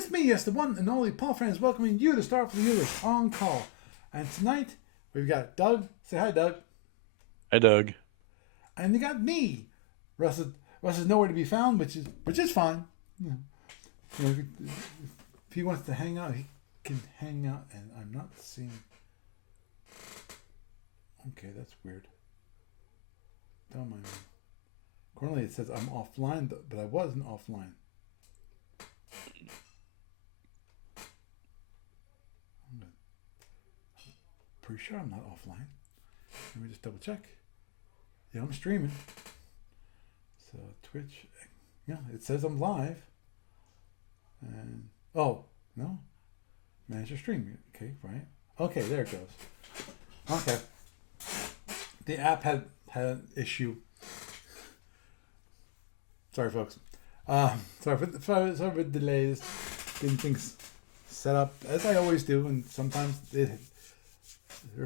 It's me, yes, the one and only Paul Franz, welcoming you to Star for the Universe on call. And tonight we've got Doug. Say hi, Doug. Hi, Doug. And you got me. Russ is nowhere to be found, which is fine. You know, if he wants to hang out, he can hang out. And I'm not seeing. Okay, that's weird. Don't mind me. Currently, it says I'm offline, but I wasn't offline. I'm pretty sure I'm not offline. Let me just double check. Yeah, I'm streaming. So Twitch, yeah, it says I'm live. And oh no, manage your stream. Okay, right. Okay, there it goes. Okay, the app had an issue. Sorry, folks. Sorry for the delays. Getting things set up as I always do, and sometimes there's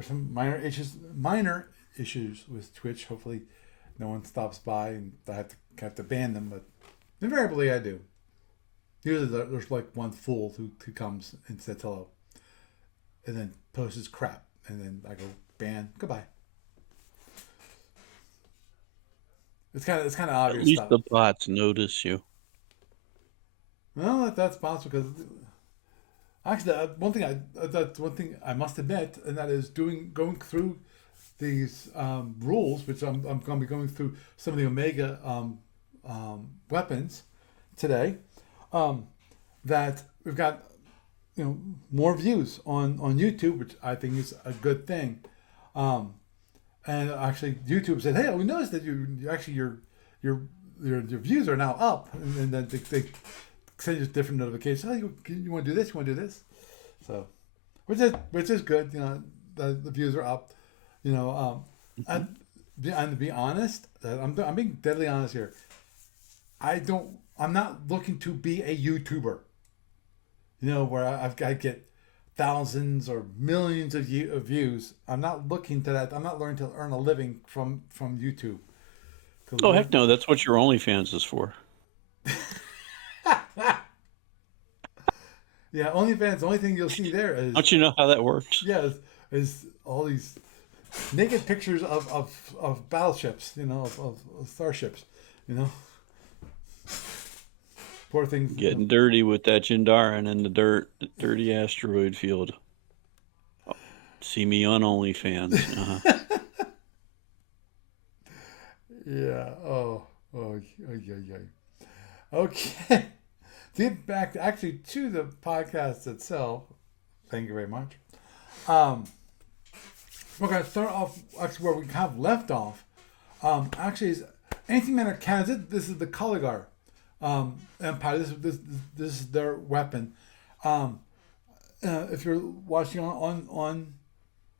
some minor issues with Twitch. Hopefully, no one stops by and I have to ban them, but invariably I do. Usually there's like one fool who comes and says hello, and then posts his crap, and then I go ban, goodbye. It's kind of At obvious least stuff. the bots notice you. Well, that's possible because actually that's one thing I must admit, and that is going through these rules, which I'm going to be going through some of the Omega weapons today. That we've got more views on YouTube, which I think is a good thing. And actually, YouTube said, "Hey, we noticed that your views are now up," and then they send you different notifications. Oh, you want to do this? You want to do this? So, which is good. The views are up. Mhm. And to be honest, I'm being deadly honest here. I'm not looking to be a YouTuber. Where I get thousands or millions of views. I'm not looking to that. I'm not learning to earn a living from YouTube. Oh, heck no, that's what your OnlyFans is for. Yeah, OnlyFans. The only thing you'll see there is Don't you know how that works? yeah is all these naked pictures of battleships. Of starships. You know, poor things. Getting dirty with that Jindarin in the dirty asteroid field. Oh, see me on OnlyFans. Yeah. Oh. Yeah. Yeah. Okay. To get back actually to the podcast itself. Thank you very much. Um, we're going to start off actually where we kind of left off. Actually, is anything matter Canada? This is the Kaligar Empire. This is their weapon. Um, if you're watching on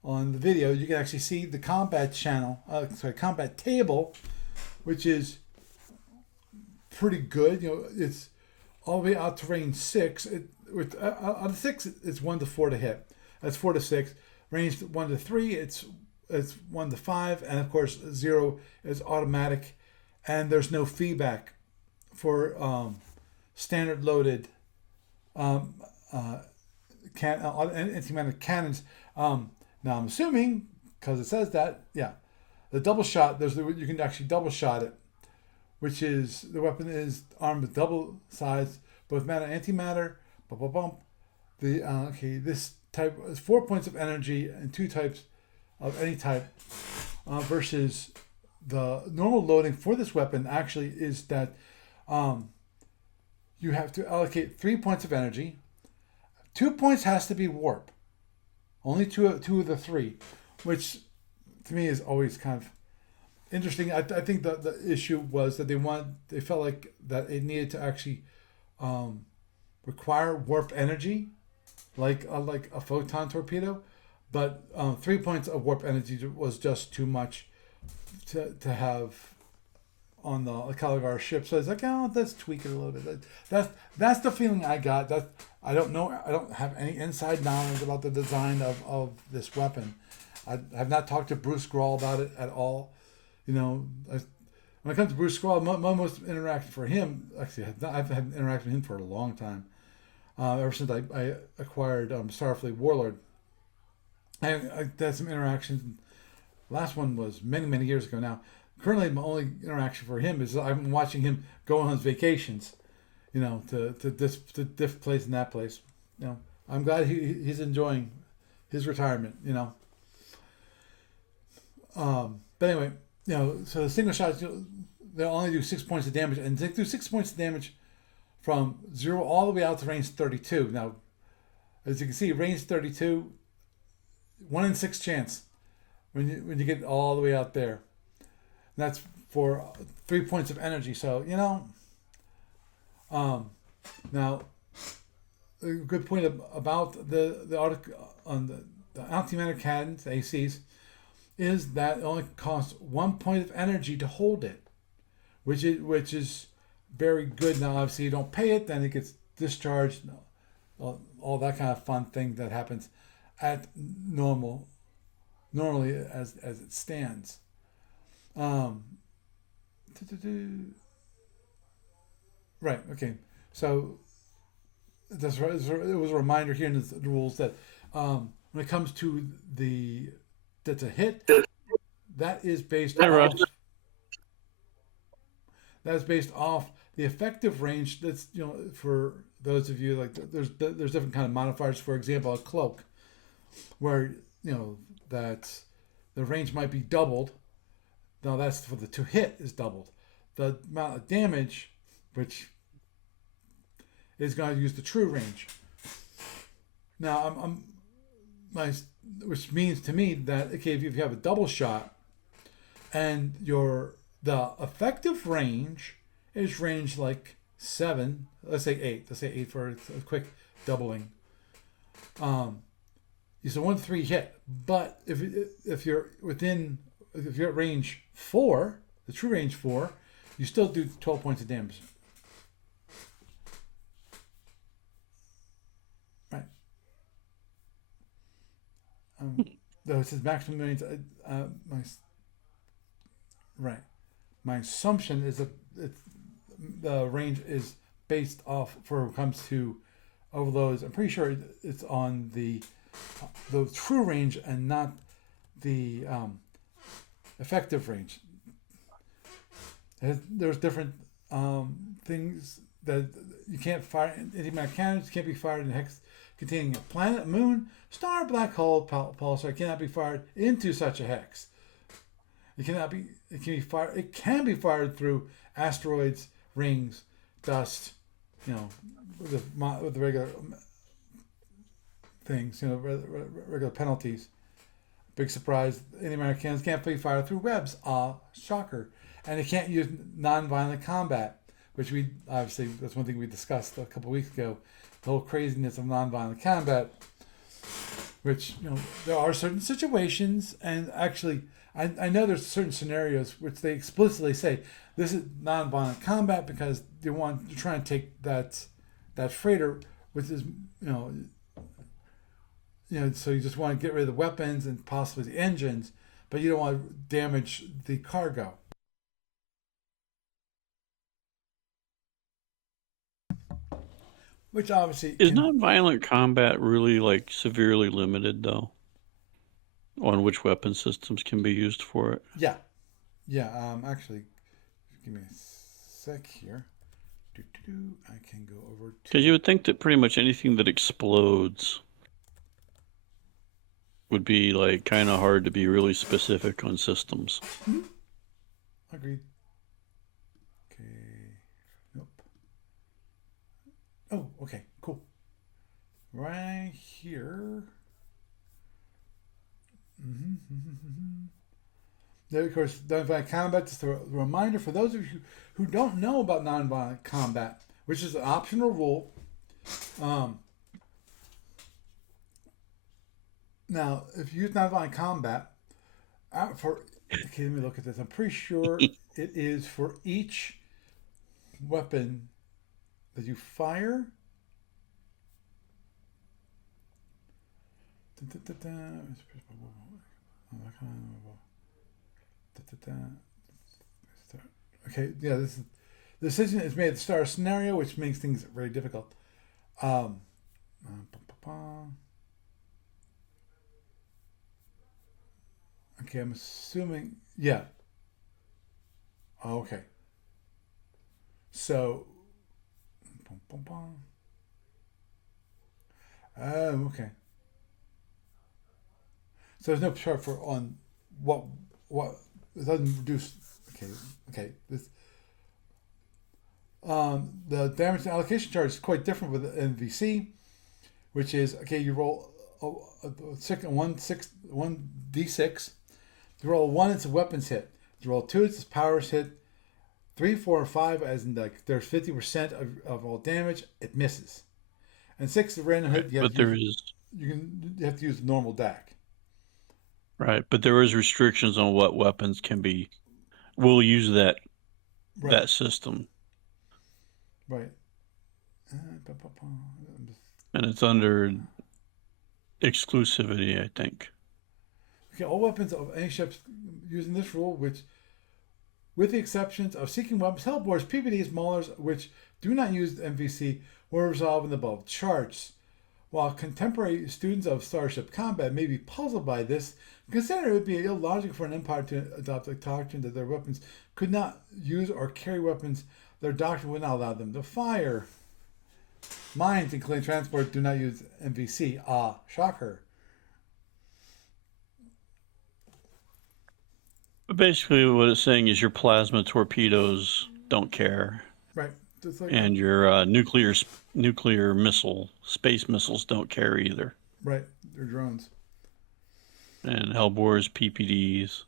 the video, you can actually see the combat channel. Combat table, which is pretty good. It's all the way out to range 6. Out of 6, it's 1 to 4 to hit. That's 4 to 6. Range 1 to 3, it's 1 to 5, and of course 0 is automatic, and there's no feedback for standard loaded um, uh, anti-magic cannons. Now I'm assuming because it says that, yeah, the double shot. You can actually double shot it, which is the weapon is armed with double sides, both matter and antimatter. Bum, bum, bum. This type is 4 points of energy and 2 types of any type, versus the normal loading for this weapon actually is that you have to allocate 3 points of energy. 2 points has to be warp. Only two of the three, which to me is always kind of interesting. I think the issue was that they felt like that it needed to actually require warp energy, like a photon torpedo, but 3 points of warp energy was just too much to have on the Caligar ship. So it's like, oh, let's tweak it a little bit. That's the feeling I got. That I don't know. I don't have any inside knowledge about the design of this weapon. I have not talked to Bruce Grawl about it at all. When it comes to Bruce Grawl, my most interaction for him, actually, I've had interaction with him for a long time. ever since I acquired Starfleet Warlord. I had some interactions. Last one was many, many years ago now. Currently, my only interaction for him is I'm watching him go on his vacations, to this place and that place. I'm glad he's enjoying his retirement. But anyway, so the single shots, they'll only do 6 points of damage, and they do 6 points of damage from 0 all the way out to range 32. Now, as you can see, range 32, 1 in 6 chance when you get all the way out there. And that's for 3 points of energy. So now a good point about the article on the antimatter cannons, the ACs, is that it only costs 1 point of energy to hold it, which is very good. Now, obviously, you don't pay it, then it gets discharged, all that kind of fun thing that happens at normally as it stands. Right. Okay. So that's right. It was a reminder here in the rules that when it comes to that's a hit, that is based Hey, Rod. off. That's based off the effective range. That's for those of you, like there's different kind of modifiers. For example, a cloak, where that the range might be doubled. Now that's for the to hit is doubled. The amount of damage, which is going to use the true range. Now which means to me that okay, if you have a double shot, and the effective range is range like 7, let's say 8. Let's say 8 for a quick doubling. It's a 1-3 hit, but if you're at range 4, the true range 4, you still do 12 points of damage. Right. Though it says maximum range, right. My assumption is that the range is based off for when it comes to overloads. I'm pretty sure it's on the true range and not the effective range. There's different things that you can't fire. Antimatter cannons can't be fired in hex containing a planet, moon, star, black hole, pulsar. Cannot be fired into such a hex. It can be fired through asteroids, rings, dust, with the regular things, regular penalties. Big surprise, antimatter cannons can't be fired through webs. Shocker. And it can't use non-violent combat, which that's one thing we discussed a couple of weeks ago, the whole craziness of non-violent combat, which, there are certain situations, and actually, I know there's certain scenarios which they explicitly say this is non-violent combat because they're trying to take that freighter, which is so you just want to get rid of the weapons and possibly the engines, but you don't want to damage the cargo. Which obviously Is non-violent combat really like severely limited though on which weapon systems can be used for it? Yeah. Actually, give me a sec here. I can go over to. Because you would think that pretty much anything that explodes would be like kind of hard to be really specific on systems. Mm-hmm. Agreed. Okay. Nope. Oh, okay, cool. Right here. There, of course, non-violent combat. Just a reminder for those of you who don't know about non-violent combat, which is an optional rule. Now, if you use non-violent combat, let me look at this. I'm pretty sure it is for each weapon that you fire. Okay, yeah, the decision is made at the start of scenario, which makes things very difficult. Okay, I'm assuming. Yeah. Okay. So. Okay. So there's no chart for on what it doesn't reduce. Okay. Okay. The damage allocation chart is quite different with the NVC, which is okay. You roll one d6. You roll one, it's a weapons hit. You roll two, it's a powers hit. 3, 4, and 5, as in like there's 50% of all damage, it misses. And 6, the random hit. Right. But there is You have to use normal DAC. right, but there is restrictions on what weapons can be. We'll use that Right. system, Right. and it's under exclusivity, I think. Okay, all weapons of any ships using this rule, which, with the exceptions of seeking weapons, Hellbores, PVDs, Maulers, which do not use MVC, will resolve in the above charts. While contemporary students of Starship Combat may be puzzled by this, consider it would be illogical for an empire to adopt a doctrine that their weapons could not use or carry weapons their doctrine would not allow them to fire. Mines, including transport, do not use MVC. Ah, shocker. But basically, what it's saying is your plasma torpedoes don't care, Right. Just like and your nuclear missile, space missiles don't care either. right. They're drones. And Hellbores, PPDs.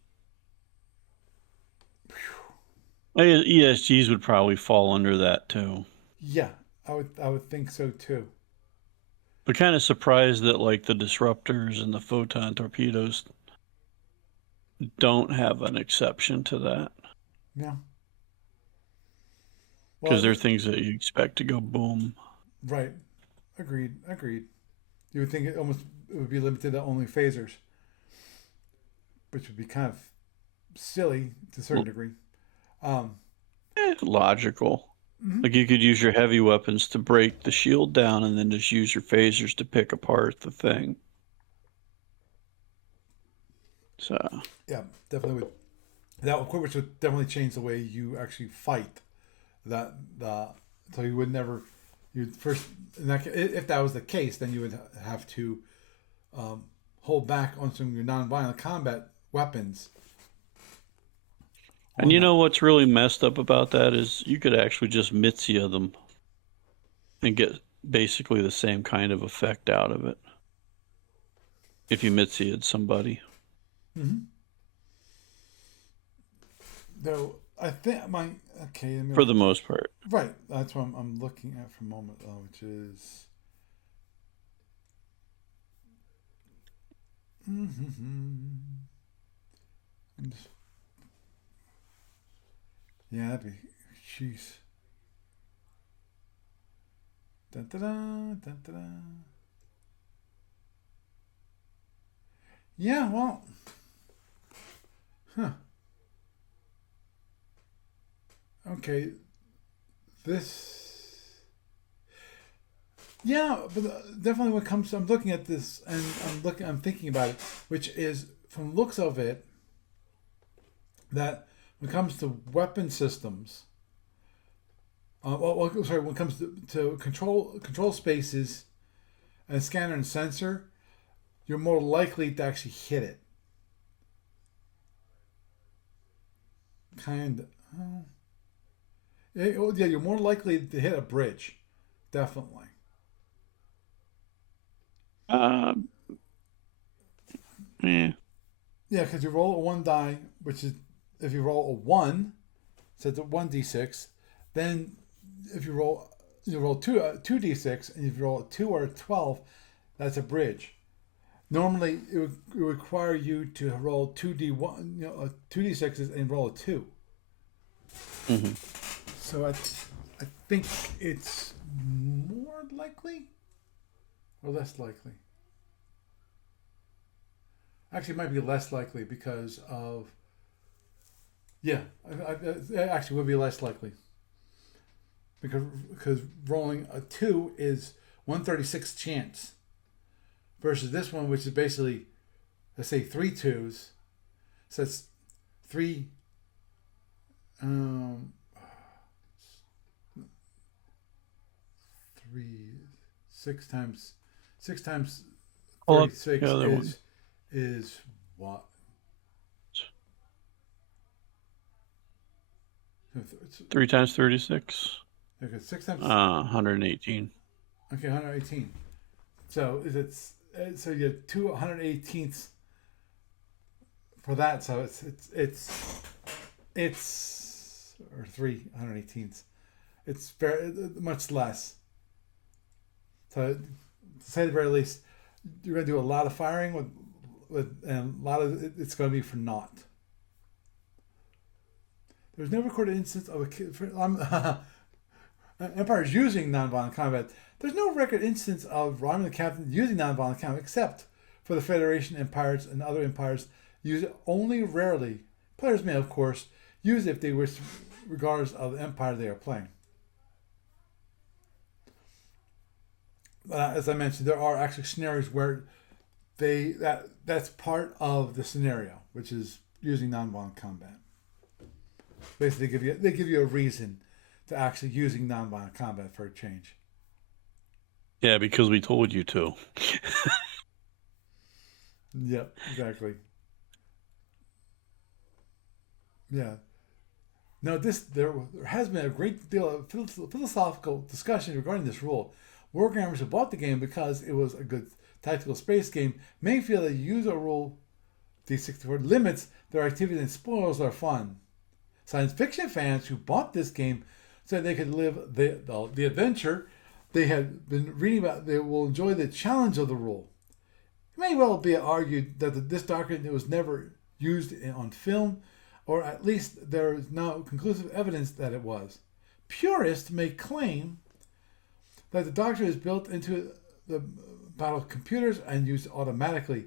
ESGs would probably fall under that too. Yeah, I would think so too. But kind of surprised that like the disruptors and the photon torpedoes don't have an exception to that. Yeah. Because they're things that you expect to go boom. Right. Agreed. You would think it would be limited to only phasers, which would be kind of silly to a certain degree. Logical. Mm-hmm. Like you could use your heavy weapons to break the shield down and then just use your phasers to pick apart the thing. So yeah, definitely would. That which would definitely change the way you actually fight. So you would never. You'd first, if that was the case, then you would have to hold back on some of your non-violent combat weapons. And you know what's really messed up about that is you could actually just Mitsia them and get basically the same kind of effect out of it if you Mitsia'd somebody. Mm-hmm. Though I think for the most part. Right, that's what I'm looking at for a moment, which is. Yeah, that'd be. Jeez. Dun, dun, dun, dun, dun, dun. Yeah, well. Huh. Okay. Yeah, but definitely when it comes to, I'm looking at this and I'm thinking about it, which is from the looks of it, that when it comes to weapon systems, when it comes to control spaces and scanner and sensor, you're more likely to actually hit it. Yeah, you're more likely to hit a bridge, definitely. Yeah. Yeah, because you roll a 1 die, which is if you roll a 1, so it's a 1d6. Then if you roll 2d6, and if you roll a 2 or a 12, that's a bridge. Normally, it would require you to roll 2d1, 2d6s and roll a 2. Mm-hmm. So I think it's more likely or less likely. Actually, it might be less likely because of. Yeah, it actually would be less likely because rolling a 2 is 1/36 chance, versus this one, which is basically, let's say, 3 2s. So it's three. Um, three, 6 times Pull up 36 the other one. is what? It's, 3 times 36. okay, 6 times. 118. Okay, 118. So so you get 2 118ths for that. So it's or 3 118ths. It's very much less. So to say the very least, you're going to do a lot of firing with and a lot of it's going to be for naught. There's no recorded instance of Empire's using nonviolent combat. There's no record instance of Romulan the Captain using nonviolent combat, except for the Federation and pirates and other empires use it only rarely. Players may, of course, use it if they wish, regardless of the empire they are playing. As I mentioned, there are actually scenarios where that's part of the scenario, which is using nonviolent combat. Basically, they give you a reason to actually using nonviolent combat for a change. Yeah, because we told you to. Yep, exactly. Yeah. Now, there has been a great deal of philosophical discussion regarding this rule. Wargammers who bought the game because it was a good tactical space game may feel that user rule D64 limits their activity and spoils their fun. Science fiction fans who bought this game said they could live the adventure they had been reading about. They will enjoy the challenge of the rule. It may well be argued that this doctrine was never used on film, or at least there is no conclusive evidence that it was. Purists may claim that the doctrine is built into the battle computers and used automatically.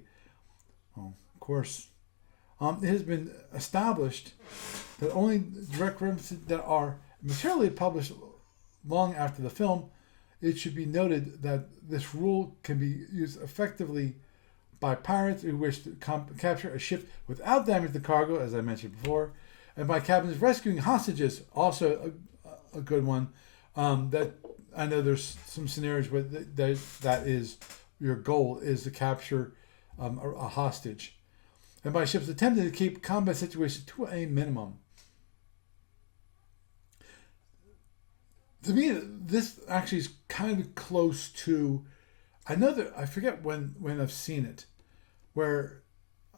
Well, of course, it has been established that only direct references that are materially published long after the film. It should be noted that this rule can be used effectively by pirates who wish to capture a ship without damage to cargo, as I mentioned before, and by captains rescuing hostages, also a good one. That I know there's some scenarios where that is your goal is to capture a hostage, and by ships attempting to keep combat situations to a minimum. To me, this actually is kind of close to. I know that I forget when I've seen it, where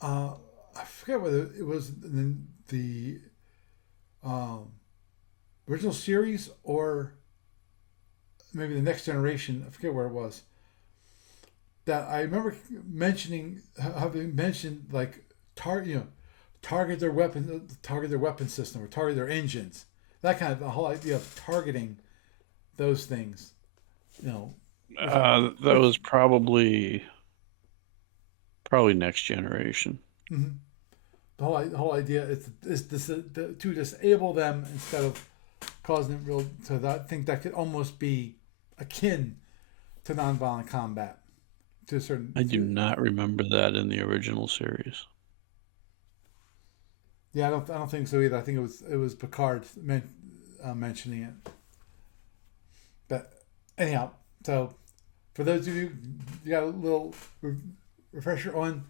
I forget whether it was in the original series or maybe the Next Generation. I forget where it was. That I remember having mentioned like target their weapon system or target their engines. That kind of the whole idea of targeting those things, That was probably Next Generation. Mm-hmm. The whole idea is to disable them instead of causing them I think that could almost be akin to nonviolent combat to a certain. I do not remember that in the original series. Yeah, I don't think so either. I think it was Picard mentioning it. But anyhow, so for those of you got a little refresher on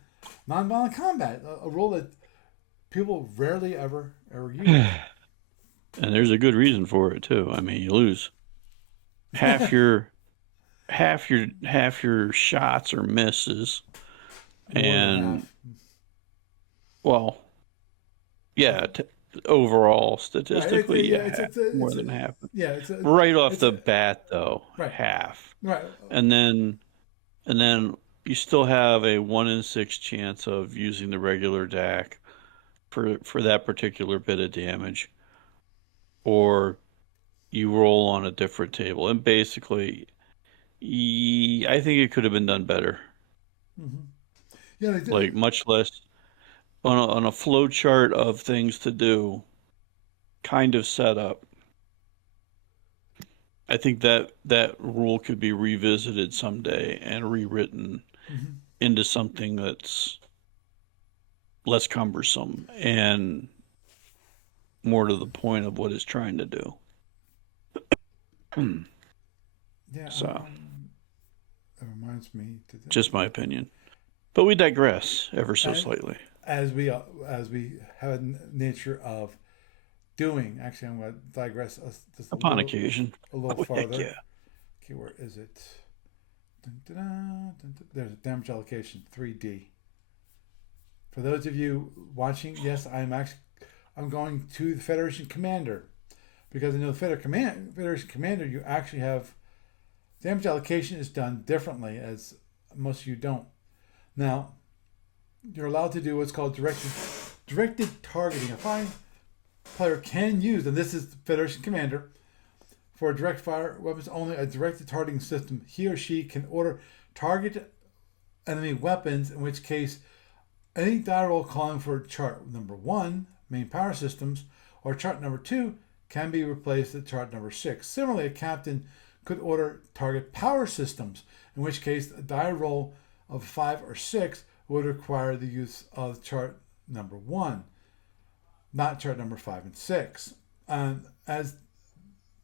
nonviolent combat, a rule that people rarely ever use. And there's a good reason for it too. I mean, you lose half your shots or misses, and well, yeah. Overall, statistically, it's more than half. Yeah, right off the bat, though, right. Half. Right. And then you still have a 1 in 6 chance of using the regular DAC for that particular bit of damage, or you roll on a different table. And basically, I think it could have been done better. Mm-hmm. Yeah, they did. Like much less. On a flow chart of things to do, kind of set up. I think that rule could be revisited someday and rewritten Mm-hmm. into something that's less cumbersome and more to the point of what it's trying to do. Yeah, So, it reminds me to just my opinion. But we digress ever so and slightly. as we have a nature of doing. Actually, I'm going to digress just Upon occasion. a little Oh, heck farther. yeah. Okay, where is it? Dun, dun, dun, dun, dun. There's damage allocation 3D. For those of you watching, yes, I'm going to the Federation Commander because in the Federation Commander you actually have damage allocation is done differently, as most of you don't. Now, you're allowed to do what's called directed targeting. A fine player can use, and this is the Federation Commander, for direct fire weapons only, a directed targeting system. He or she can order target enemy weapons, in which case any die roll calling for chart number 1, main power systems, or chart number 2 can be replaced at chart number 6. Similarly, a captain could order target power systems, in which case a die roll of 5 or 6 would require the use of chart number 1, not chart number 5 and 6. And as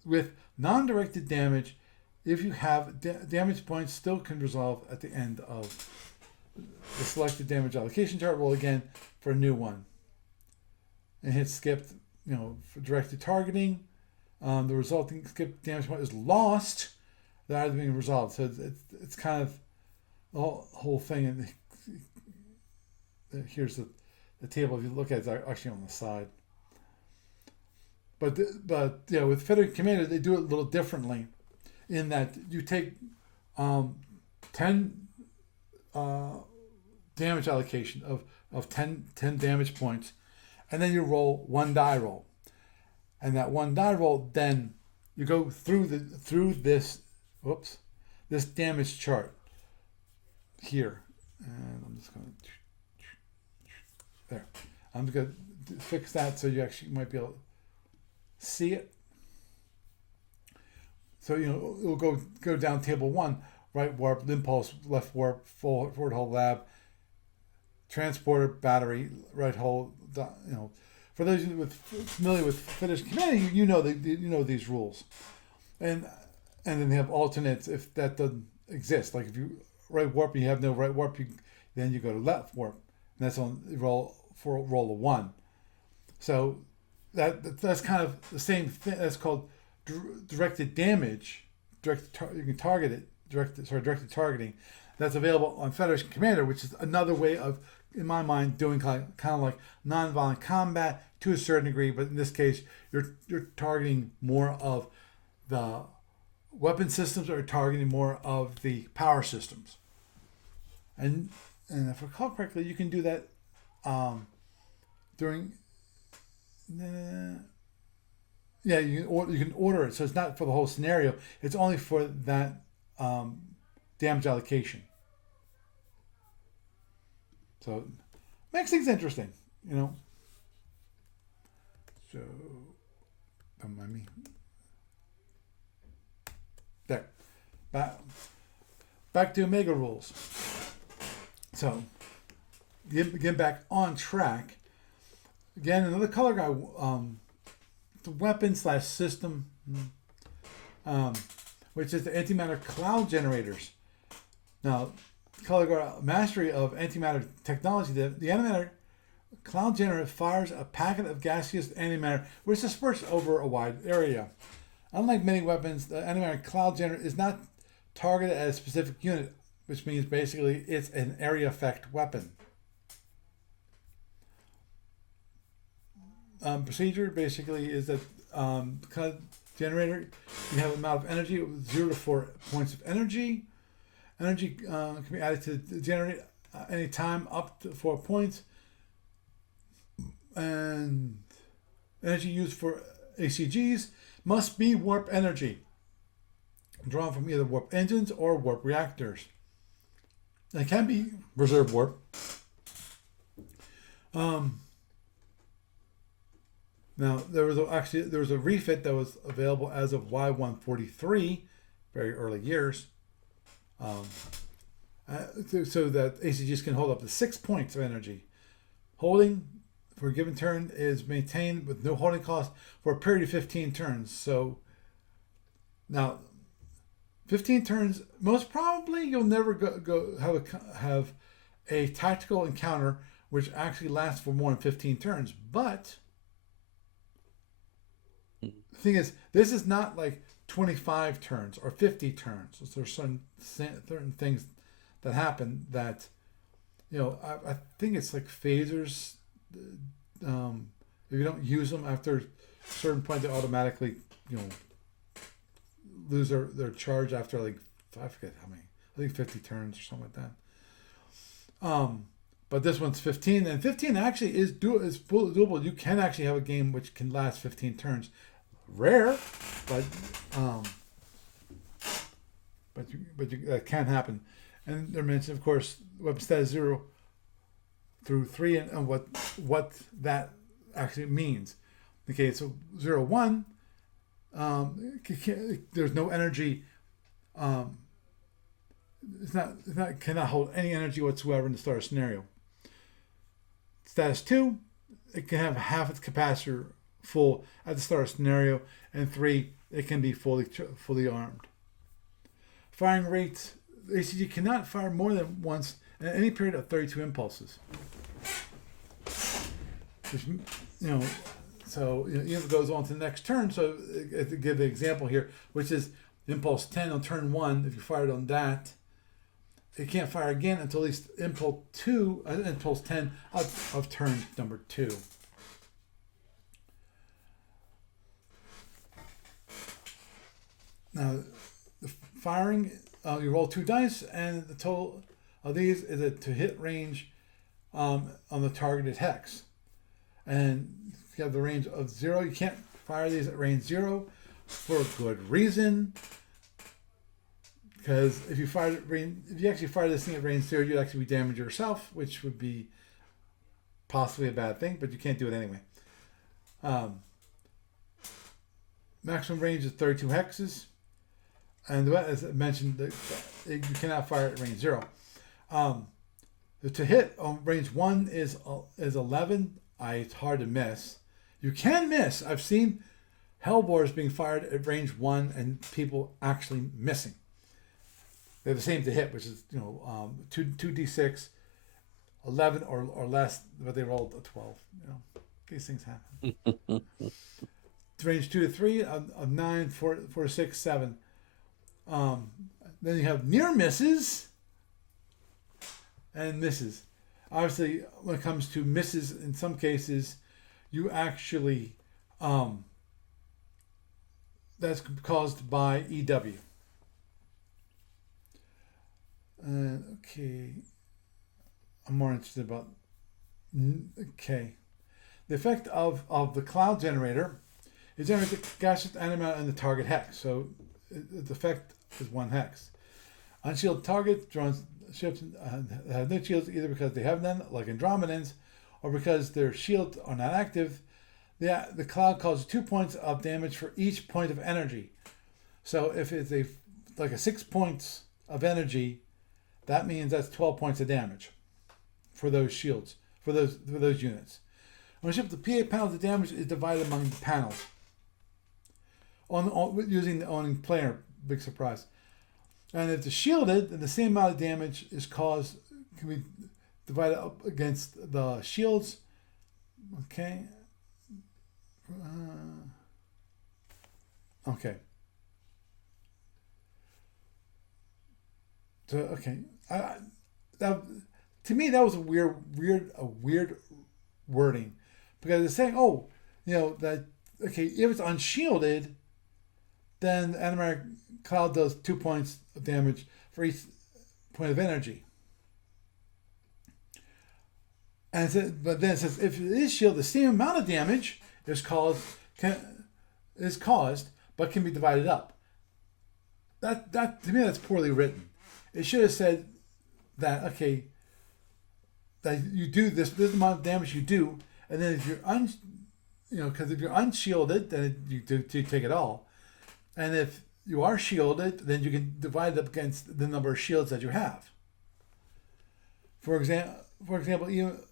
with non-directed damage, if you have damage points, still can resolve at the end of the selected damage allocation chart. Roll again for a new one, and hit skip. For directed targeting, the resulting skip damage point is lost. They're either being resolved. So it's kind of the whole thing. And here's the table. If you look at it, it's actually on the side. But with Federation Commander, they do it a little differently, in that you take 10 damage allocation of 10 damage points, and then you roll one die roll, and that one die roll, then you go through this damage chart here, and I'm just gonna there. I'm just gonna fix that so you actually might be able to see it. So it'll go down table 1, right warp, impulse, left warp, forward hull lab, transporter, battery, right hull. For those of you familiar with Federation Commander, you know these rules, and then they have alternates if that doesn't exist. Like if you right warp, you have no right warp, then you go to left warp, and that's on roll a 1. So that's kind of the same thing. That's called directed damage. You can target it. Directed targeting. That's available on Federation Commander, which is another way of, in my mind, doing kind of like non-violent combat to a certain degree. But in this case, you're targeting more of the weapon systems, or targeting more of the power systems. And if I recall correctly, you can do that during. Yeah, you can order it, so it's not for the whole scenario. It's only for that damage allocation. So makes things interesting, So don't mind me. There, back to Omega rules. So get back on track. Again, another color guy. The weapon / system, which is the antimatter cloud generators. Now, color guard mastery of antimatter technology. The antimatter cloud generator fires a packet of gaseous antimatter which disperses over a wide area. Unlike many weapons, the antimatter cloud generator is not targeted at a specific unit, which means basically it's an area effect weapon. Procedure basically is that cloud generator, you have an amount of energy, 0 to 4 points of energy. Energy can be added to the generator any time up to 4 points. And energy used for ACGs must be warp energy, drawn from either warp engines or warp reactors. And it can be reserve warp. Now there was a refit that was available as of Y143, very early years, so that ACGs can hold up to 6 points of energy. Holding for a given turn is maintained with no holding cost for a period of 15 turns. So now 15 turns, most probably you'll never have a tactical encounter which actually lasts for more than 15 turns. But the thing is, this is not like 25 turns or 50 turns. So there's certain things that happen that, I think it's like phasers. If you don't use them after a certain point, they automatically, lose their charge after like, I forget how many, I think 50 turns or something like that. But this one's 15, and 15 actually is doable. You can actually have a game which can last 15 turns. Rare, but that can happen. And they're mentioned, of course, weapon status 0 through 3, and what that actually means. Okay, so 0, 1, there's no energy. Cannot hold any energy whatsoever in the starter scenario. Status 2, it can have half its capacitor full at the starter scenario, and 3, it can be fully armed. Firing rates, ACG cannot fire more than once in any period of 32 impulses. Which, so even if it goes on to the next turn, so to give the example here, which is impulse 10 on turn 1, if you fired on that, it can't fire again until at least impulse 10 of turn number 2. Now, the firing, you roll 2 dice, and the total of these is a to hit range on the targeted hex. And you have the range of 0. You can't fire these at range 0 for a good reason. Because if you actually fire this thing at range 0, you'd actually be damaging yourself, which would be possibly a bad thing, but you can't do it anyway. Maximum range is 32 hexes. And as I mentioned, you cannot fire at range 0. To hit on range 1 is 11. It's hard to miss. You can miss. I've seen Hellbores being fired at range 1 and people actually missing. They're the same to hit, which is 2d6, 11 or less, but they rolled a 12. These things happen. Range 2 to 3 of 9, 4 to 6, 7. Then you have near misses and misses. Obviously, when it comes to misses, in some cases, you actually that's caused by EW. Okay, I'm more interested about. Okay, the effect of the cloud generator is generate the gaseous antimatter in the target hex. So the effect is 1 hex. Unshielded targets, drones, ships have no shields either because they have none, like Andromedans, or because their shields are not active. The cloud causes 2 points of damage for each point of energy. So if it's a 6 points of energy, that means that's 12 points of damage for those shields, for those units. On a ship, the PA panel, the damage is divided among the panels. Using the owning player, big surprise. And if it's shielded, then the same amount of damage can be divided up against the shields. Okay. Okay. So okay, to me that was a weird wording, because it's saying, that if it's unshielded, then the antimatter cloud does 2 points of damage for each point of energy. But then it says if it is shielded, the same amount of damage is caused, but can be divided up. That to me, that's poorly written. It should have said that that you do this amount of damage you do, and then if you're because if you're unshielded, then you take it all. And if you are shielded, then you can divide it up against the number of shields that you have. For example,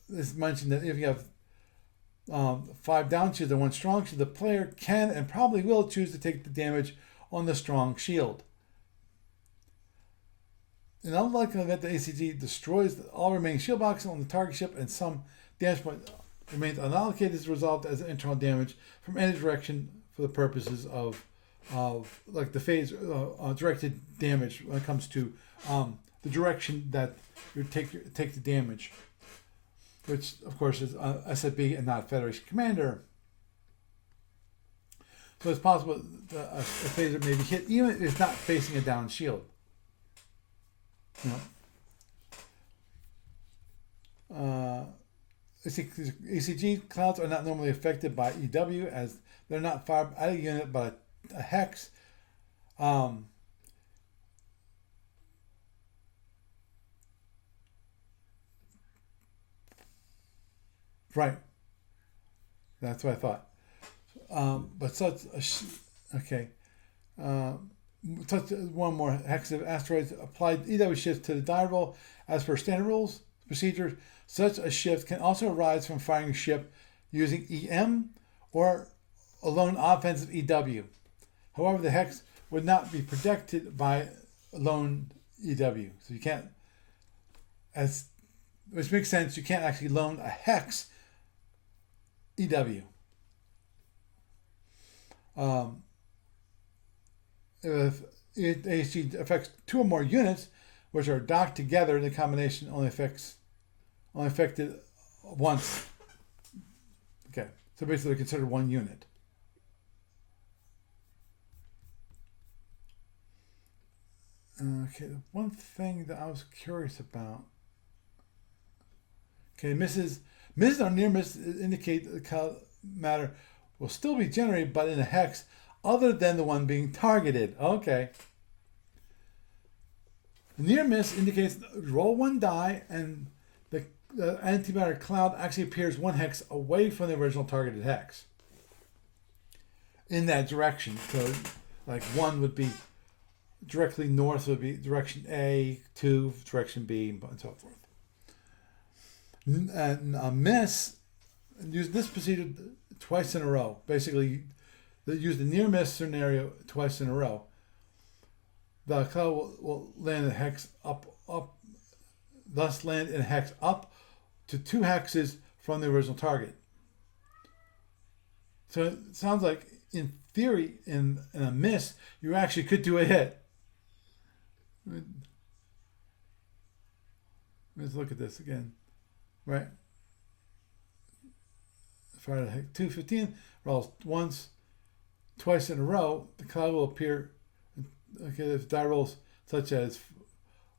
this mentioned that if you have 5 down shields and 1 strong shield, the player can and probably will choose to take the damage on the strong shield. In an unlikely event, the ACG destroys all remaining shield boxes on the target ship and some damage point remains unallocated is resolved as internal damage from any direction for the purposes of like the phase directed damage when it comes to the direction that you take the damage, which of course is SFB and not Federation Commander. So it's possible that a phaser may be hit even if it's not facing a down shield. ACG clouds are not normally affected by EW as they're not fired at a unit but a hex. Right. That's what I thought. But such one more hex of asteroids applied EW shift to the die roll as per standard rules procedures. Such a shift can also arise from firing a ship using EM or a lone offensive EW. However, the hex would not be protected by lone EW. So you can't, which makes sense, you can't actually loan a hex EW. If ASG affects 2 or more units, which are docked together, the combination only affected once. Okay, so basically they're considered 1 unit. Okay, the one thing that I was curious about. Okay, misses or near miss indicate the cloud matter will still be generated, but in a hex other than the one being targeted. Okay. Near miss indicates roll 1 die and the antimatter cloud actually appears 1 hex away from the original targeted hex. In that direction. So like 1 would be directly north, would be direction A, 2 direction B, and so forth. And a miss, use this procedure twice in a row. Basically, use the near miss scenario twice in a row. The cloud will land a hex up, thus land in a hex up to 2 hexes from the original target. So it sounds like, in theory, in a miss, you actually could do a hit. Let's look at this again. Right? Fire to hex 215, rolls once, twice in a row, the cloud will appear. Okay, if die rolls such as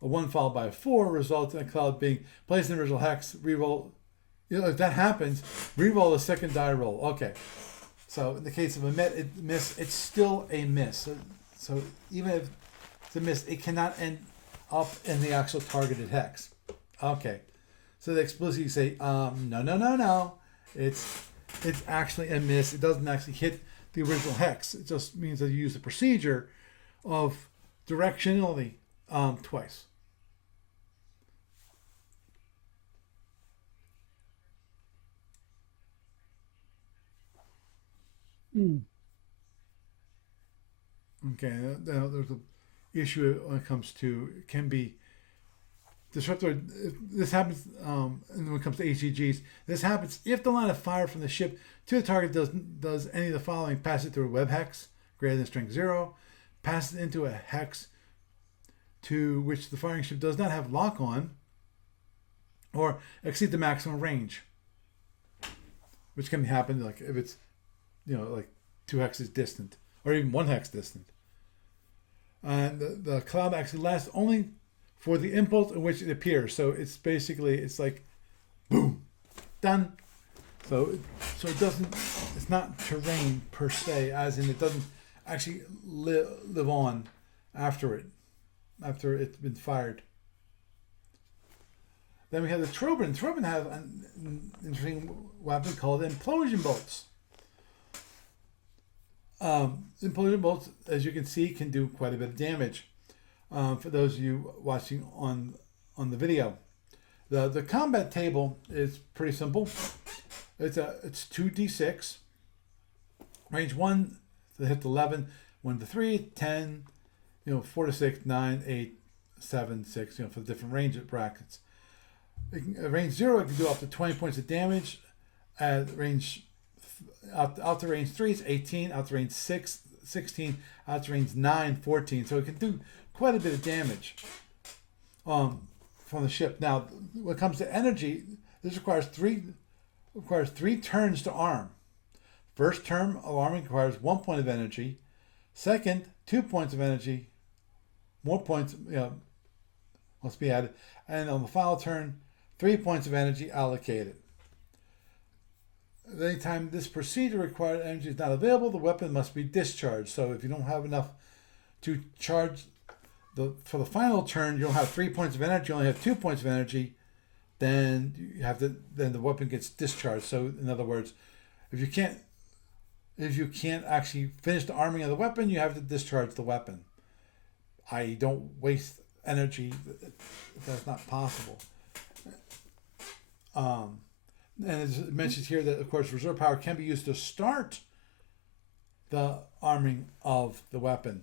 a 1 followed by a 4 results in a cloud being placed in the original hex, reroll. If that happens, reroll the second die roll. Okay. So in the case of a miss, it's still a miss. So even if it's a miss, it cannot end up in the actual targeted hex. Okay. So they explicitly say, no. It's actually a miss. It doesn't actually hit the original hex. It just means that you use the procedure of directionally twice. Okay, now there's an issue when it comes to, it can be disruptor. This happens when it comes to HCGs. This happens if the line of fire from the ship to the target does any of the following: pass it through a web hex greater than strength 0, pass it into a hex to which the firing ship does not have lock on, or exceed the maximum range, which can happen like if it's like 2 hexes distant or even 1 hex distant. And the cloud actually lasts only for the impulse in which it appears. So it's like boom, done. So it doesn't, it's not terrain per se, as in it doesn't actually live on after it's been fired. Then we have the Trobrand. Trobrand have an interesting weapon called implosion bolts. Implosion bolts, as you can see, can do quite a bit of damage. For those of you watching on the video, the combat table is pretty simple. It's 2d6. Range 1 to hit 11, 1 to 3, 10, 4 to 6, 9, 8, 7, 6, for the different range brackets. Range 0, it can do up to 20 points of damage. At range out to range 3 is 18, out to range 6, 16, out to range 9, 14. So it can do quite a bit of damage from the ship. Now, when it comes to energy, this requires three turns to arm. First turn of arming requires 1 point of energy. Second, 2 points of energy. More points must be added. And on the final turn, 3 points of energy allocated. At any time this procedure required energy is not available, the weapon must be discharged. So if you don't have enough to charge for the final turn, you don't have 3 points of energy, you only have 2 points of energy, then then the weapon gets discharged. So in other words, if you can't actually finish the arming of the weapon, you have to discharge the weapon. Don't waste energy. That's not possible. And as it mentions here that, of course, reserve power can be used to start the arming of the weapon.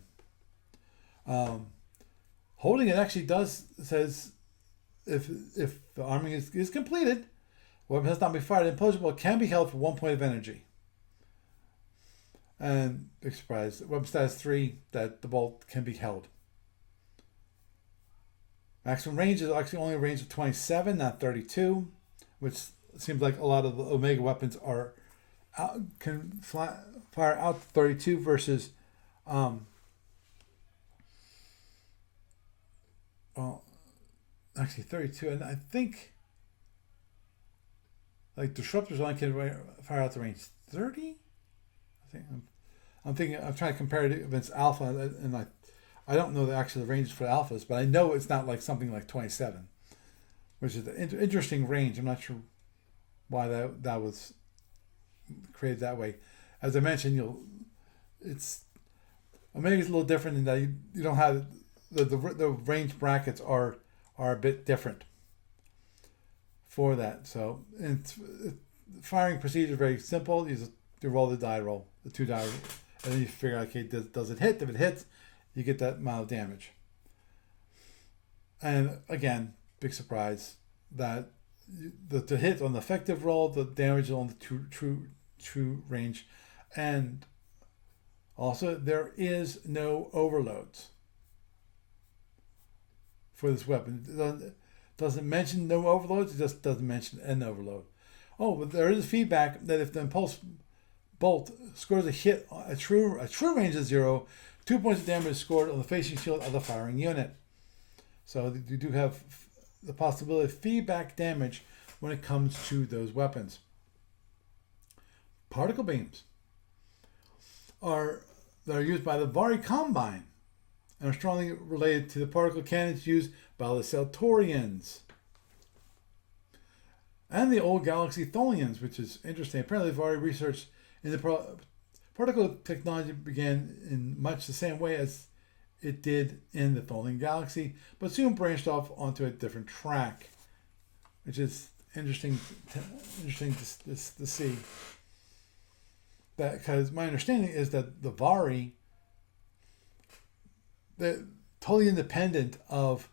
Holding it actually says if the arming is completed, the weapon has not been fired. Implosion bolt can be held for 1 point of energy. And big surprise, weapon status 3, that the bolt can be held. Maximum range is actually only a range of 27, not 32, which seems like a lot of the Omega weapons can fire out to 32 versus actually 32, and I think like disruptors only can fire out to range 30. I'm trying to compare it against Alpha, and I don't know actually the range for Alphas, but I know it's not like something like 27, which is an interesting range. I'm not sure why that was created that way. As I mentioned, Omega's a little different in that you don't have the range brackets are a bit different for that. So firing procedure is very simple. You roll the die roll, the 2 die, and then you figure out, okay, does it hit? If it hits, you get that amount of damage. And again, big surprise that the hit on the effective roll, the damage on the true range, and also there is no overloads for this weapon. It doesn't mention no overloads, it just doesn't mention an overload. Oh, but there is feedback that if the impulse bolt scores a hit a true range of 0, 2 points of damage is scored on the facing shield of the firing unit. So you do have the possibility of feedback damage when it comes to those weapons. Particle beams are used by the Vari Combine and are strongly related to the particle cannons used by the Celtorians and the old Galaxy Tholians, which is interesting. Apparently, Vari research in the particle technology began in much the same way as it did in the Tholian Galaxy, but soon branched off onto a different track, which is interesting to see. That because my understanding is that the Vari, they're totally independent of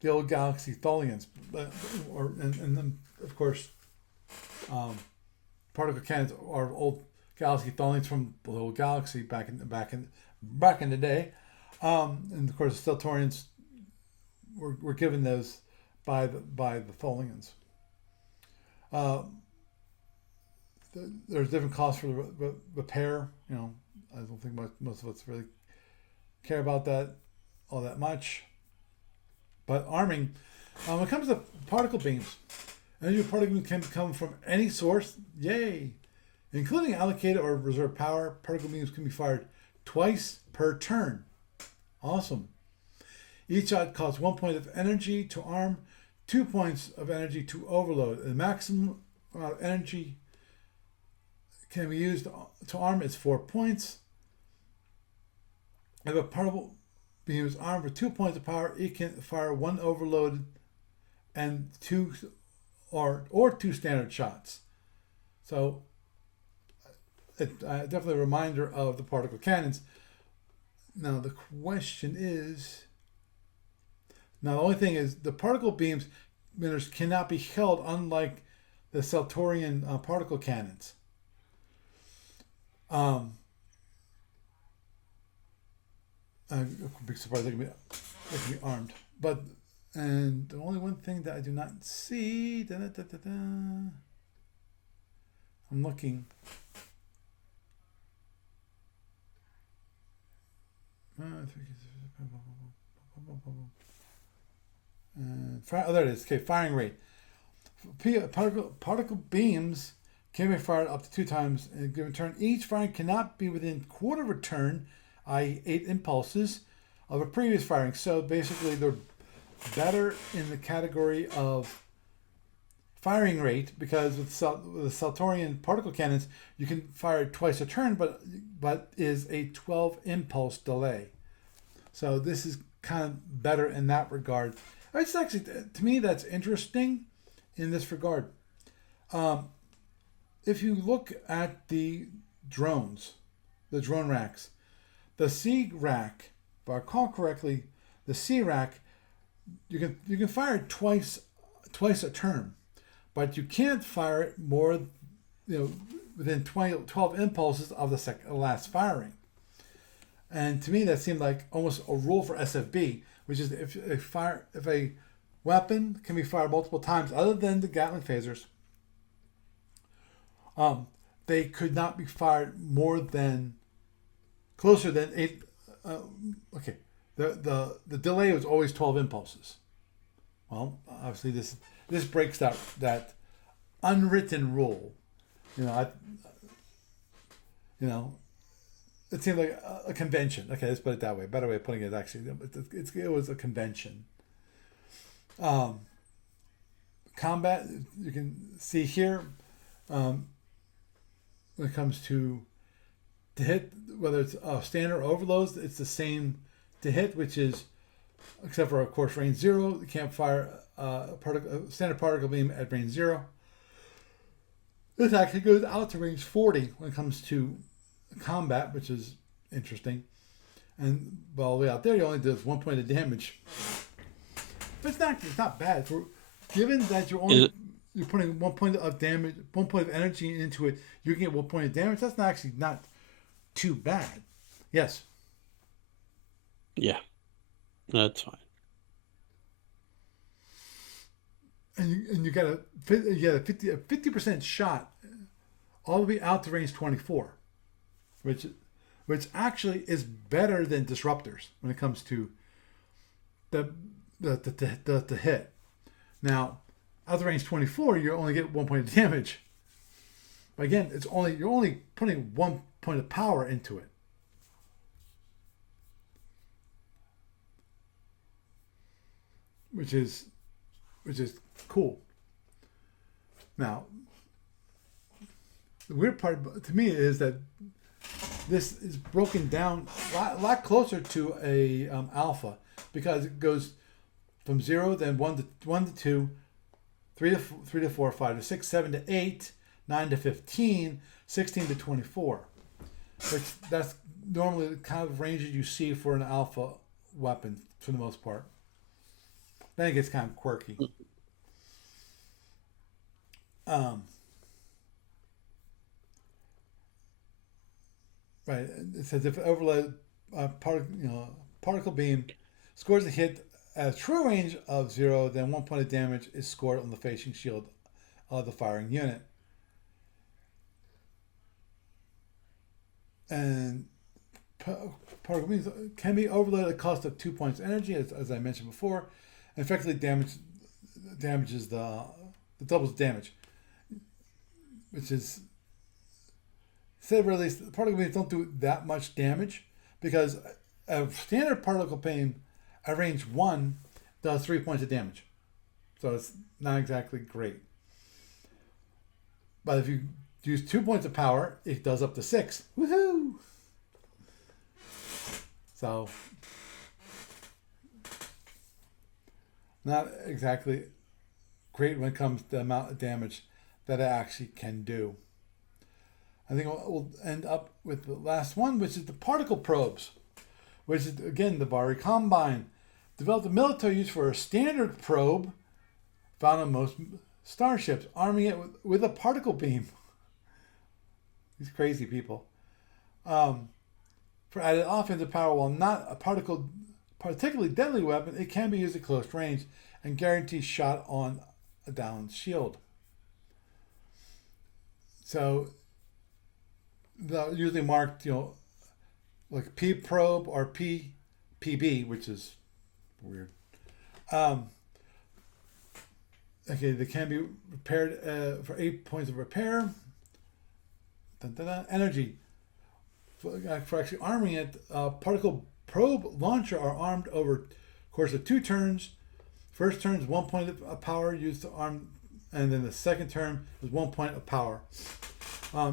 the old Galaxy Tholians, and then of course, particle cannons are old Galaxy Tholians from the old Galaxy back in the day, and of course the Celtorians were given those by the Tholians. There's different costs for the repair. I don't think most of us really care about that all that much. But arming, when it comes to particle beams, energy particle beams can come from any source. Yay! Including allocated or reserve power, particle beams can be fired twice per turn. Awesome. Each shot costs 1 point of energy to arm, 2 points of energy to overload. The maximum amount of energy can be used to arm is 4 points. If a particle beam is armed with 2 points of power, it can fire one overloaded and two or two standard shots. So it's definitely a reminder of the particle cannons. Now the question is, now the only thing is the particle beams emitters cannot be held, unlike the Saltorian particle cannons. Big surprise, they can be armed. But, and the only one thing that I do not see, I'm looking. Oh, there it is. Okay, firing rate. Particle beams can be fired up to 2 times in a given turn. Each firing cannot be within quarter of a turn, i.e. 8 impulses, of a previous firing. So basically they're better in the category of firing rate, because with the Saltorian particle cannons, you can fire twice a turn, but is a 12 impulse delay. So this is kind of better in that regard. It's actually, to me, that's interesting in this regard. If you look at the drones, the drone racks, the C rack, if I recall correctly, the C rack, you can fire it twice a turn, but you can't fire it more, within 12 impulses of the last firing. And to me, that seemed like almost a rule for SFB, which is if a weapon can be fired multiple times, other than the Gatling phasers, they could not be fired more than closer than 8. Okay, the delay was always 12 impulses. Well, obviously this breaks that unwritten rule. It seemed like a convention. Okay, let's put it that way. A better way of putting it, actually, it was a convention. Combat, you can see here, when it comes to hit, whether it's standard or overloads, it's the same to hit, which is, except for, of course, range 0. You can't fire a standard particle beam at range 0. This actually goes out to range 40 when it comes to combat, which is interesting. And all the way out there, you only do 1 point of damage. But it's not bad. Given that you're putting 1 point of damage, 1 point of energy into it, you can get 1 point of damage. That's not too bad. Yes. Yeah, that's fine. And you got a 50% shot all the way out to range 24, which actually is better than disruptors when it comes to the hit. Now, out to range 24, you only get 1 point of damage. But again, you're only putting 1 point of power into it. Which is cool. Now, the weird part to me is that this is broken down a lot closer to a alpha, because it goes from 0, then 1 to 2, 3 to 4, 5 to 6, 7 to 8, 9 to 15, 16 to 24. That's normally the kind of ranges you see for an alpha weapon for the most part. Then it gets kind of quirky. Right. It says if overload particle beam scores a hit at a true range of 0, then 1 point of damage is scored on the facing shield of the firing unit. And particle beams can be overloaded at a cost of 2 points energy, as I mentioned before, and effectively damages the doubles damage, which is, say at least, particle beams don't do that much damage, because a standard particle beam at range 1 does 3 points of damage. So it's not exactly great. But if you use 2 points of power, it does up to 6. Woohoo! So, not exactly great when it comes to the amount of damage that it actually can do. I think we'll end up with the last one, which is the particle probes, which is, again, the Vari Combine. Developed a military use for a standard probe found on most starships, arming it with a particle beam. These crazy people. For added offensive power, while not a particularly deadly weapon, it can be used at close range and guarantees shot on a downed shield. So they're usually marked, like P probe or PB, which is weird. Okay, they can be repaired for 8 points of repair. Energy. For actually arming it, particle probe launcher are armed over the course of 2 turns. First turn is 1 point of power used to arm, and then the second turn is 1 point of power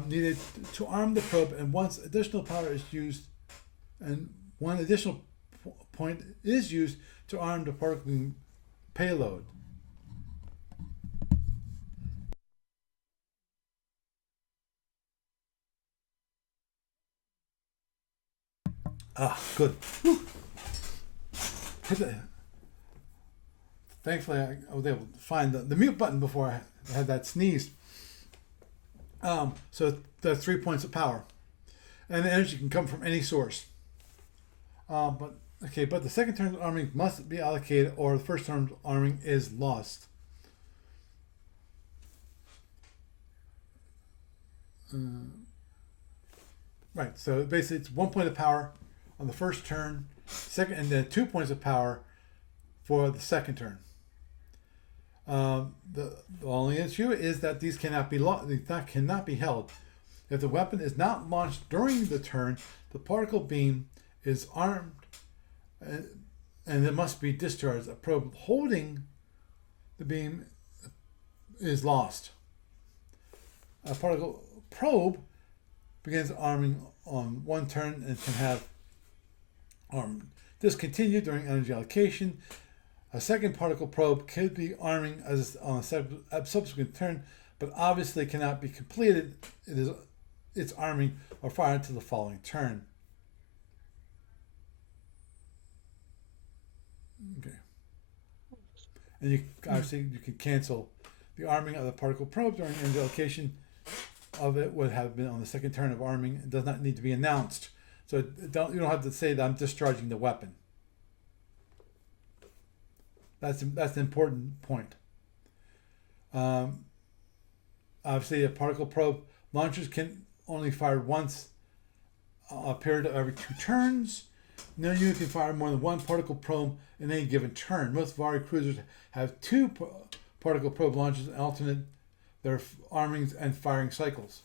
needed to arm the probe. And once additional power is used, and 1 additional point is used to arm the particle beam payload. Good. Whew. Thankfully, I was able to find the mute button before I had that sneeze. So the 3 points of power, and the energy can come from any source. But the second turn arming must be allocated, or the first turn arming is lost. Right. So basically, it's 1 point of power on the first turn, second, and then 2 points of power for the second turn. The only issue is that these cannot be held. If the weapon is not launched during the turn, the particle beam is armed, and it must be discharged. A probe holding the beam is lost. A particle probe begins arming on 1 turn and can have discontinued during energy allocation. A second particle probe could be arming on a subsequent turn, but obviously cannot be completed. Its arming or fired until the following turn. Okay. And you can cancel the arming of the particle probe during energy allocation of it would have been on the second turn of arming. It does not need to be announced. So you don't have to say that I'm discharging the weapon. That's an important point. Obviously, a particle probe launchers can only fire once a period of every 2 turns. No unit can fire more than 1 particle probe in any given turn. Most Vari cruisers have 2 particle probe launchers and alternate their armings and firing cycles.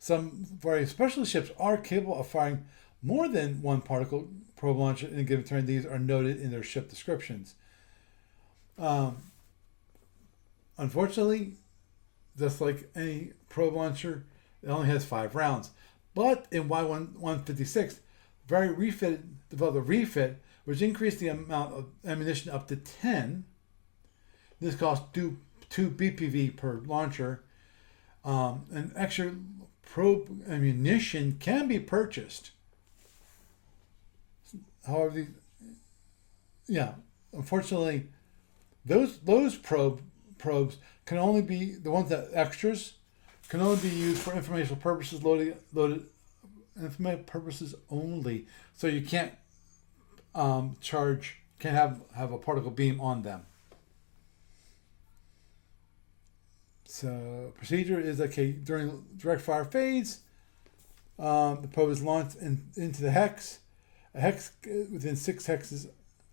Some Vari specialist ships are capable of firing more than 1 particle probe launcher in a given turn. These are noted in their ship descriptions. Unfortunately, just like any probe launcher, it only has 5 rounds. But in Y156, Vari developed a refit which increased the amount of ammunition up to 10. This costs 2 BPV per launcher. An extra probe ammunition can be purchased. However, unfortunately, those probes can only be the ones that extras can only be used for informational purposes, loaded informational purposes only. So you can't can't have a particle beam on them. So procedure is during direct fire phase, the probe is launched into the hex. A hex within 6 hexes,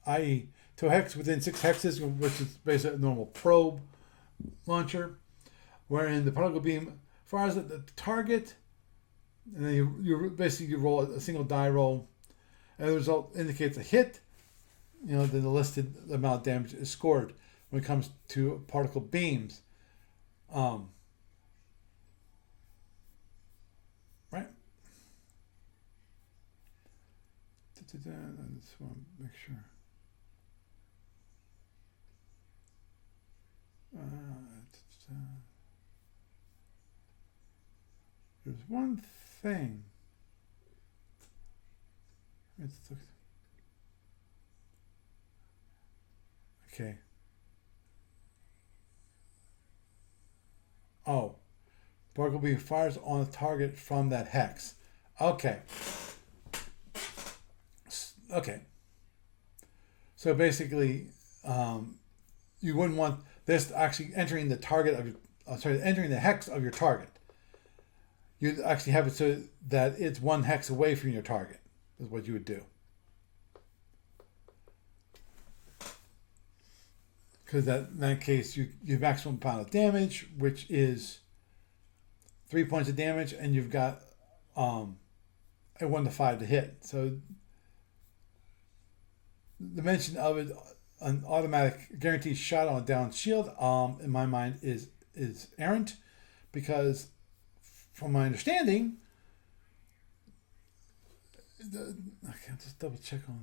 i.e. to a hex within 6 hexes, which is basically a normal probe launcher, wherein the particle beam fires at the target, and then you roll a single die roll, and the result indicates a hit. Then the listed amount of damage is scored when it comes to particle beams. Right. I just want to make sure. There's one thing. Okay. Oh, particle beam fires on a target from that hex. Okay. Okay. So basically, you wouldn't want this actually entering the target of your, entering the hex of your target. You'd actually have it so that it's one hex away from your target, is what you would do. Because in that case, you have maximum amount of damage, which is 3 points of damage, and you've got a 1 to 5 to hit. So the mention of it, an automatic guaranteed shot on a down shield, in my mind is errant, because from my understanding, I can't just double check on.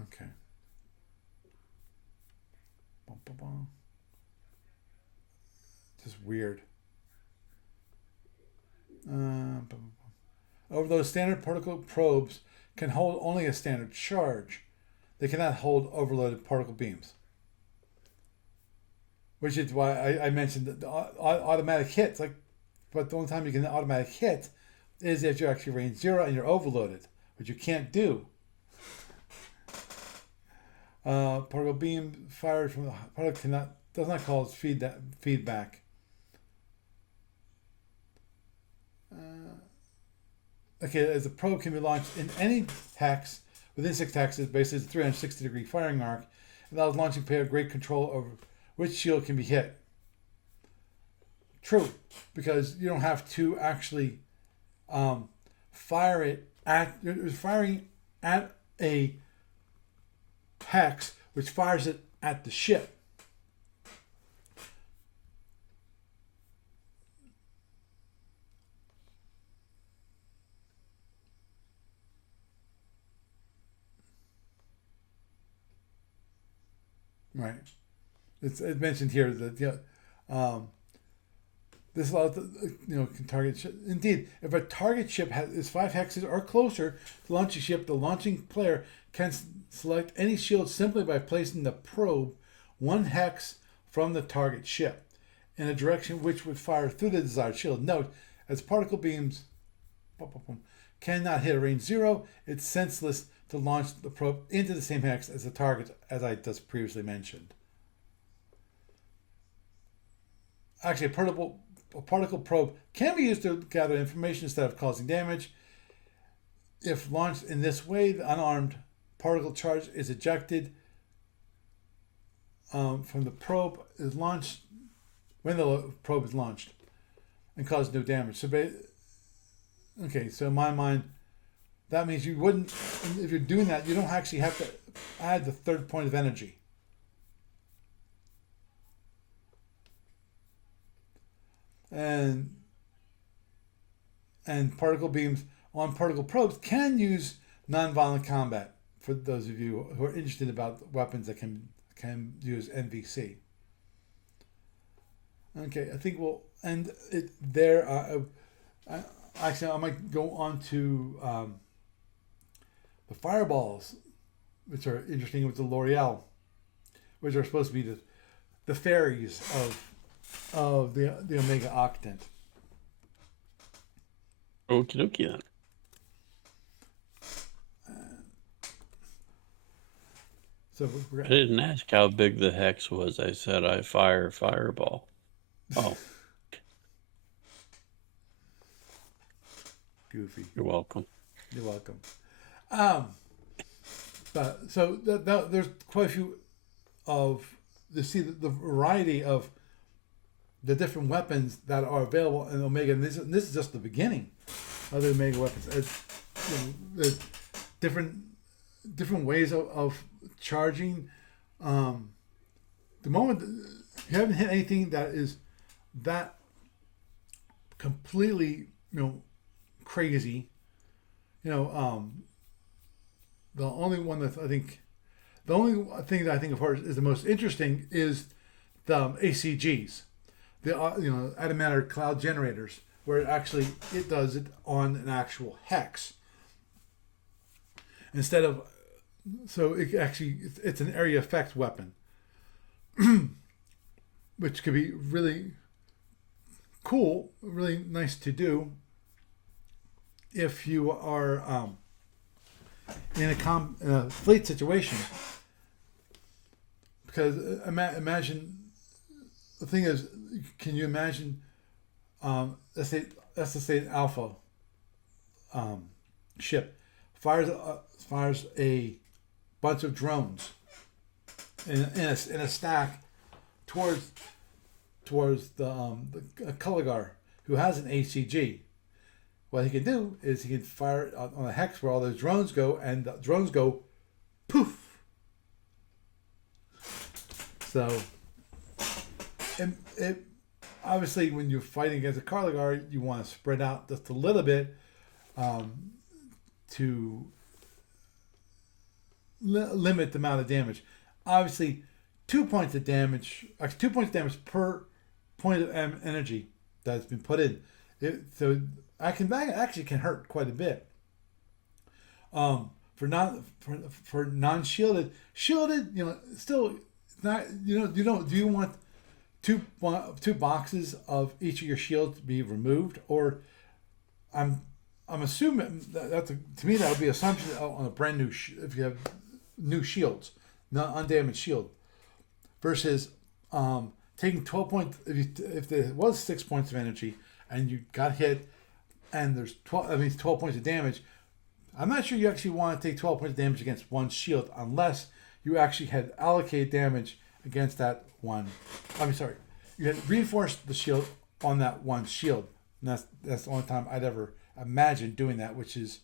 Okay. Bum, bum, bum. Just weird. Bum, bum, bum. Although standard particle probes can hold only a standard charge, they cannot hold overloaded particle beams. Which is why I mentioned the automatic hits. But the only time you can automatic hit is if you're actually range 0 and you're overloaded, which you can't do. Particle beam fired from the particle does not cause feedback. Okay, as the probe can be launched in any hex within 6 hexes, basically it's a 360-degree firing arc, and allows launching player great control over which shield can be hit. True, because you don't have to actually fire it at. You're firing at a hex, which fires it at the ship. Right. It's mentioned here that this allows can target ship. Indeed, if a target ship is 5 hexes or closer to launch a ship, the launching player can select any shield simply by placing the probe 1 hex from the target ship in a direction which would fire through the desired shield. Note, as particle beams cannot hit a range 0, it's senseless to launch the probe into the same hex as the target, as I just previously mentioned. Actually, a particle probe can be used to gather information instead of causing damage. If launched in this way, the unarmed particle charge is ejected from the probe is launched when the probe is launched and causes no damage. So, so in my mind, that means you wouldn't, if you're doing that, you don't actually have to add the 3rd point of energy. And particle beams on particle probes can use non-violent combat, for those of you who are interested about weapons that can use NVC. Okay, I think we'll end it there. Actually, I might go on to the fireballs, which are interesting with the L'Oreal, which are supposed to be the fairies of the Omega Octant. Okie dokie then. So I didn't ask how big the hex was. I said I fire fireball. Oh. Goofy. You're welcome. You're welcome. But so there's quite a few of the variety of the different weapons that are available in Omega, and this is just the beginning of the Omega weapons. There's different ways of charging. The moment you haven't hit anything that is that completely, crazy. The only one that I think, the only thing that I think of her is the most interesting is the ACGs, the antimatter cloud generators, where it does it on an actual hex instead of, so it's an area effect weapon, which could be really cool, really nice to do if you are in a fleet situation. Because imagine, the thing is, can you imagine? Let's say an Alpha ship fires a bunch of drones in a stack towards the Kulligar, who has an ACG. What he can do is he can fire it on a hex where all those drones go, and the drones go poof. So, it obviously, when you're fighting against a Kulligar, you want to spread out just a little bit to limit the amount of damage. Obviously, 2 points of damage, per point of energy that's been put in. That actually can hurt quite a bit. For non-shielded, still not. Do you want two boxes of each of your shields to be removed, or I'm assuming to me that would be assumption on a brand new if you have new shields, not undamaged shield, versus taking 12 points. If there was 6 points of energy and you got hit, and there's 12 points of damage, I'm not sure you actually want to take 12 points of damage against one shield unless you actually had allocated damage against that one. You had reinforced the shield on that one shield. And that's the only time I'd ever imagine doing that, which is,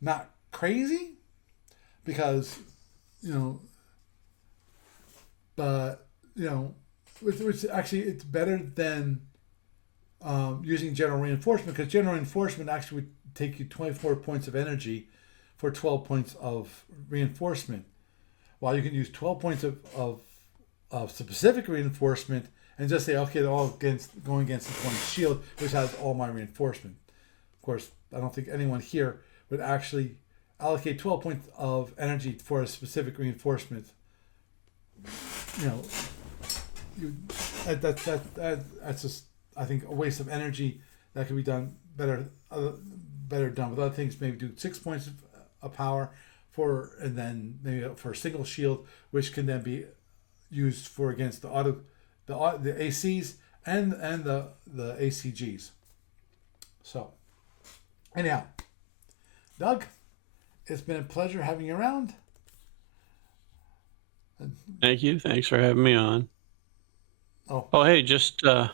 not crazy, because, which actually it's better than using general reinforcement, because general reinforcement actually would take you 24 points of energy for 12 points of reinforcement, while you can use 12 points of specific reinforcement and just say, okay, they're all going against this one shield, which has all my reinforcement. Of course, I don't think anyone here would actually allocate 12 points of energy for a specific reinforcement. That's just, I think, a waste of energy that could be done better done with other things. Maybe do 6 points of power and then maybe for a single shield, which can then be used for against the ACs and the ACGs. So, anyhow, Doug, it's been a pleasure having you around. Thank you. Thanks for having me on. Oh, hey, just so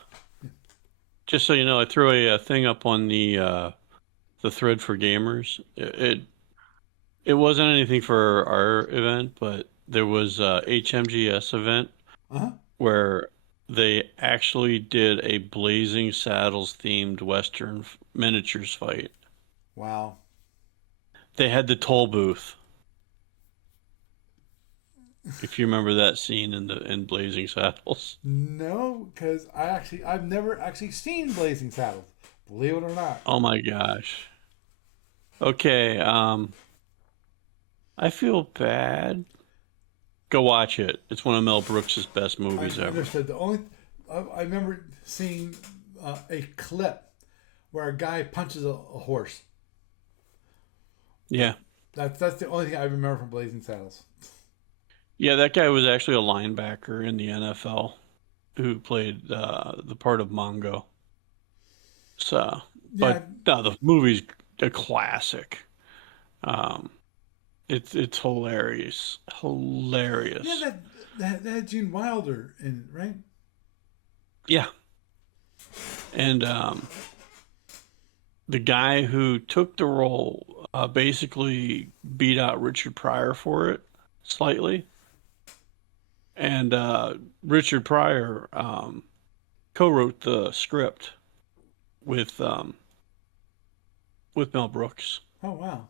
you know, I threw a thing up on the thread for gamers. It wasn't anything for our event, but there was a HMGS event where they actually did a Blazing Saddles themed Western miniatures fight. Wow. They had the toll booth. If you remember that scene in Blazing Saddles. No, because I've never actually seen Blazing Saddles, believe it or not. Oh my gosh. Okay, I feel bad. Go watch it. It's one of Mel Brooks' best movies ever. Understood. I remember seeing a clip where a guy punches a horse. Yeah. That's the only thing I remember from Blazing Saddles. Yeah, that guy was actually a linebacker in the NFL who played the part of Mongo. So, but no, the movie's a classic. It's hilarious. Yeah, that had Gene Wilder in it, right? Yeah. And the guy who took the role basically beat out Richard Pryor for it slightly. And Richard Pryor co-wrote the script with Mel Brooks. Oh wow.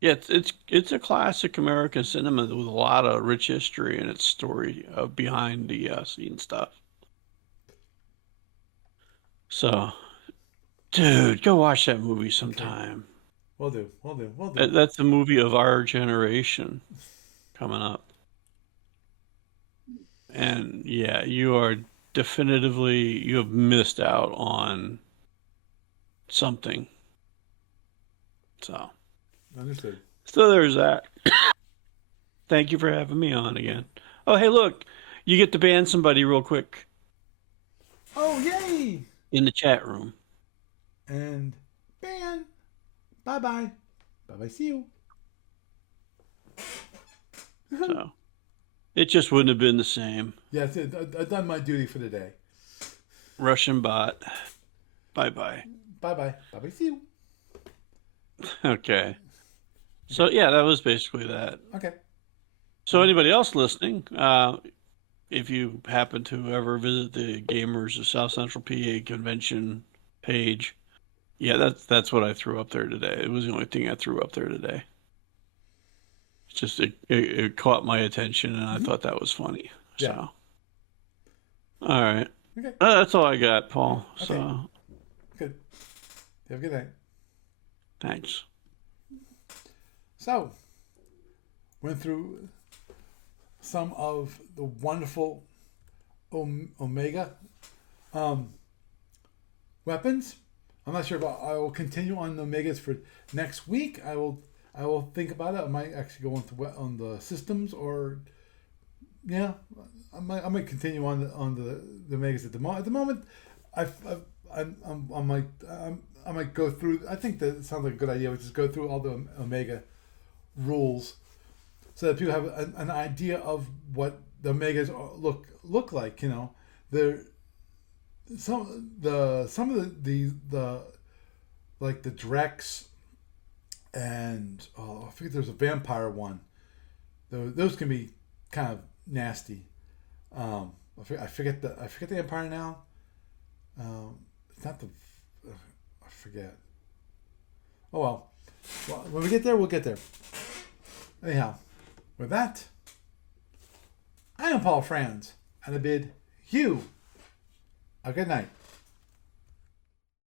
Yeah, it's a classic American cinema with a lot of rich history in its story behind the scene stuff. So, dude, go watch that movie sometime. We'll do. We'll do. We'll do. That's a movie of our generation coming up. And yeah, you have missed out on something. So Understood. there's that. Thank you for having me on again. Oh, hey, look, you get to ban somebody real quick Oh yay! in the chat room. And ban. Bye bye. Bye bye. See you. So it just wouldn't have been the same. Yes, I've done my duty for the day. Russian bot. Bye bye. Bye bye. Bye bye. See you. Okay. So yeah, that was basically that. Okay. So anybody else listening, if you happen to ever visit the Gamers of South Central PA convention page, yeah, that's what I threw up there today. It was the only thing I threw up there today. It's just it caught my attention, and I thought that was funny. Yeah. So, all right, Okay. that's all I got, Paul. Okay. So, Good. Have a good night. thanks. So, went through some of the wonderful Omega weapons. I'm not sure if I will continue on the Omegas for next week. I will think about it. I might actually go on the systems, or yeah, I might continue on the Omegas at the moment. At the moment, I might go through. I think that sounds like a good idea. Which is go through all the Omega rules, so that people have an idea of what the Omegas look like. You know, they're some of the like the Drex, and I think there's a vampire one. Those can be kind of nasty. I forget the Empire now. It's not the I forget. Oh well. Well, when we get there, we'll get there. Anyhow, with that, I am Paul Franz, and I bid you a good night.